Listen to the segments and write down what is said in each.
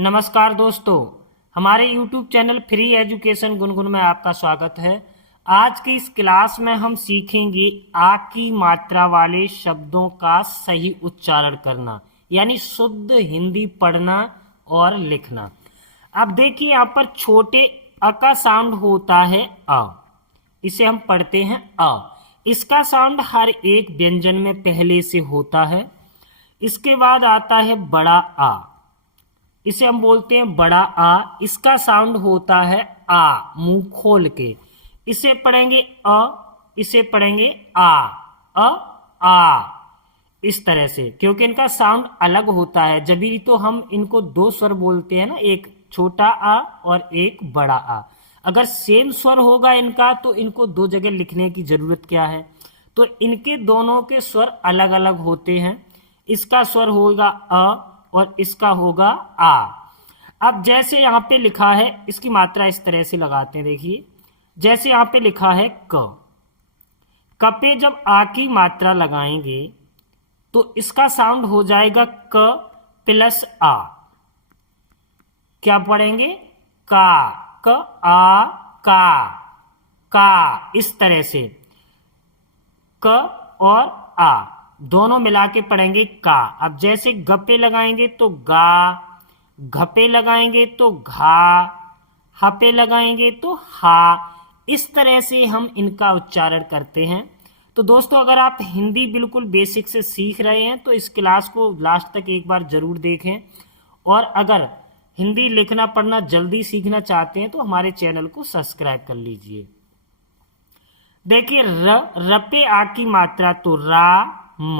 नमस्कार दोस्तों, हमारे YouTube channel free education Gungun में आपका स्वागत है। आज की इस क्लास में हम सीखेंगे आ की मात्रा वाले शब्दों का सही उच्चारण करना, यानी शुद्ध हिंदी पढ़ना और लिखना। अब देखिए, यहाँ पर छोटे अ का साउंड होता है अ, इसे हम पढ़ते हैं अ। इसका साउंड हर एक व्यंजन में पहले से होता है। इसके बाद आता है बड़ा आ, इसे हम बोलते हैं बड़ा आ। इसका साउंड होता है आ, मुंह खोल के। इसे पढ़ेंगे अ, इसे पढ़ेंगे आ, अ आ, इस तरह से, क्योंकि इनका साउंड अलग होता है। जब भी तो हम इनको दो स्वर बोलते हैं ना, एक छोटा आ और एक बड़ा आ। अगर सेम स्वर होगा इनका तो इनको दो जगह लिखने की जरूरत क्या है। तो इनके दोनों के स्वर अलग अलग होते हैं। इसका स्वर होगा अ और इसका होगा आ। अब जैसे यहाँ पे लिखा है, इसकी मात्रा इस तरह से लगाते हैं। देखिए, जैसे यहाँ पे लिखा है क पे जब आ की मात्रा लगाएंगे तो इसका साउंड हो जाएगा क प्लस आ। क्या पढ़ेंगे? का, क आ का, इस तरह से क और आ दोनों मिला के पढ़ेंगे का। अब जैसे ग पे लगाएंगे तो गा, घ पे लगाएंगे तो घा, ह पे लगाएंगे तो हा। इस तरह से हम इनका उच्चारण करते हैं। तो दोस्तों, अगर आप हिंदी बिल्कुल बेसिक से सीख रहे हैं तो इस क्लास को लास्ट तक एक बार जरूर देखें। और अगर हिंदी लिखना पढ़ना जल्दी सीखना चाहते हैं तो हमारे चैनल को सब्सक्राइब कर लीजिए। देखिए, र पे आ की मात्रा तो राम,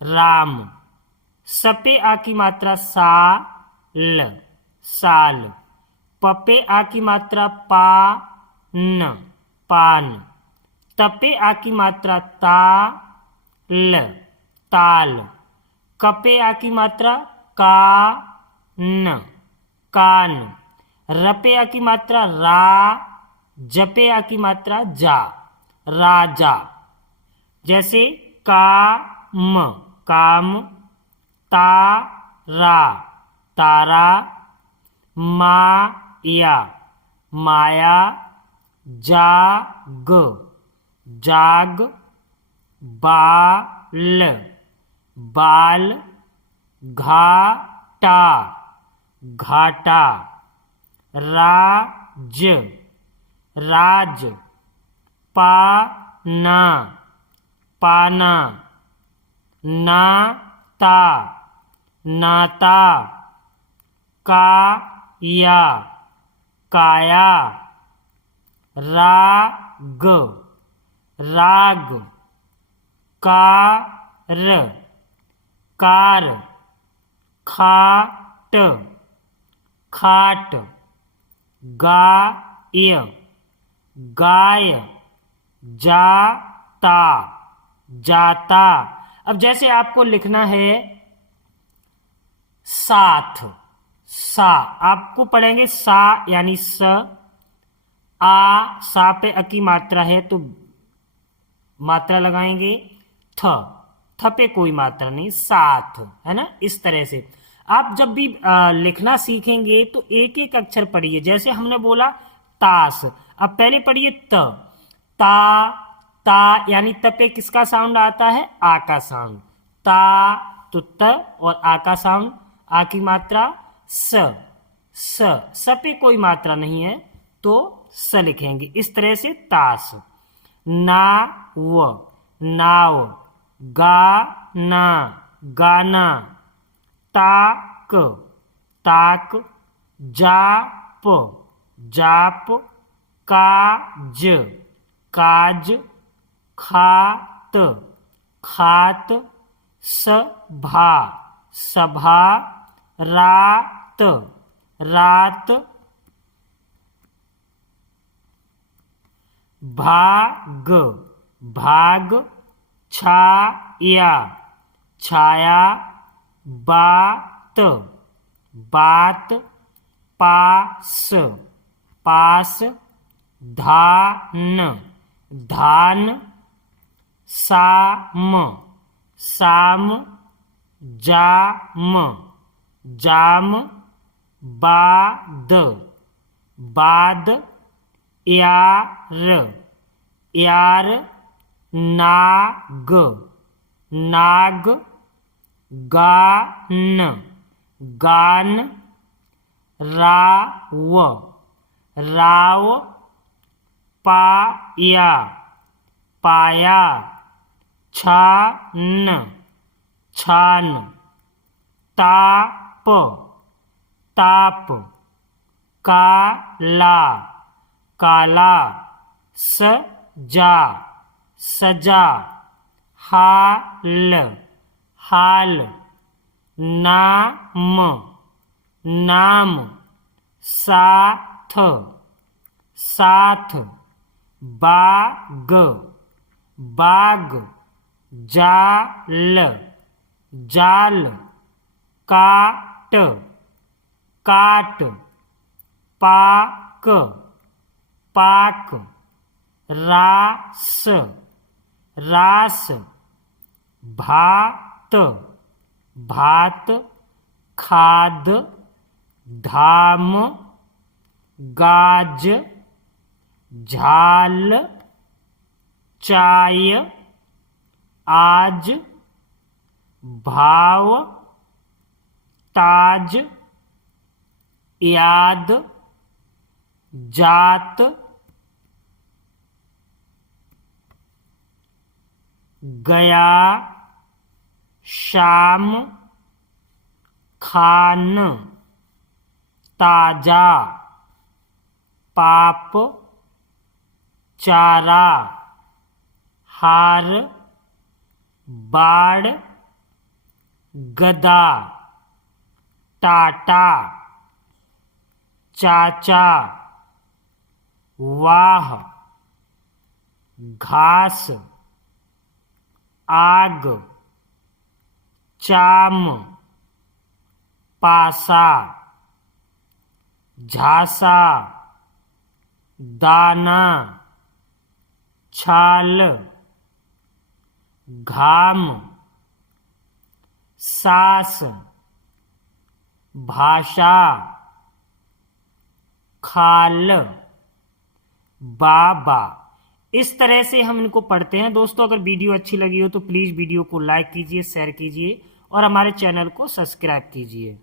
राम। स पे आ की मात्रा साल, साल। प पे आ की मात्रा पान, पान। त पे आ की मात्रा ताल, ताल। क पे आ की मात्रा कान, कान। र पे आ की मात्रा रा, ज पे आ की मात्रा जा, राजा। जैसे काम, काम। तारा, तारा। माया, माया। जाग, जाग। बाल, बाल। घाटा, घाटा। राज, राज। पाना, पाना। नाता, नाता। काया, काया। राग, राग। Car, car. खाट, खाट। गाय, गाय। जाता, जाता। अब जैसे आपको लिखना है साथ, सा, आपको पढ़ेंगे सा यानी स। सा पे अ की मात्रा है तो मात्रा लगाएंगे थ, थ पे कोई मात्रा नहीं, साथ, है ना। इस तरह से आप जब भी लिखना सीखेंगे तो एक एक अक्षर पढ़िए। जैसे हमने बोला ताश, अब पहले पढ़िए त, ता, ता यानी त पे किसका साउंड आता है? आ का साउंड। ता तो त और आ का साउंड, आ की मात्रा स, स पे कोई मात्रा नहीं है तो स लिखेंगे। इस तरह से ताश। नाव, नाव। गाना, गाना। ताक, ताक। जाप, जाप। काज, काज। खात, खात। सभा, सभा। रात, रात। भाग, भाग। छाया, छाया। बात, बात। पास, पास। धान, धान। साम, साम। जाम, जाम। बाद, बाद, यार, यार, नाग, नाग, गान, गान, राव, राव, पाया, पाया, छान, छान, ताप, ताप, काला, काला, सजा, सजा, हाल, हाल, नाम, नाम, साथ, साथ, बाग, बाग, जाल, जाल, काट, काट, पाक, पाक, रास, रास, भात, भात, खाद, धाम, गाज, झाल, चाय, आज, भाव, ताज, याद, जात, गया, शाम, खान, ताजा, पाप, चारा, हार, बाड़, गदा, टाटा, चाचा, वाह, घास, आग, चाम, पासा, झांसा, दाना, छाल, घाम, सास, भाषा, खाल, बाबा। इस तरह से हम इनको पढ़ते हैं। दोस्तों अगर वीडियो अच्छी लगी हो तो प्लीज़ वीडियो को लाइक कीजिए, शेयर कीजिए और हमारे चैनल को सब्सक्राइब कीजिए।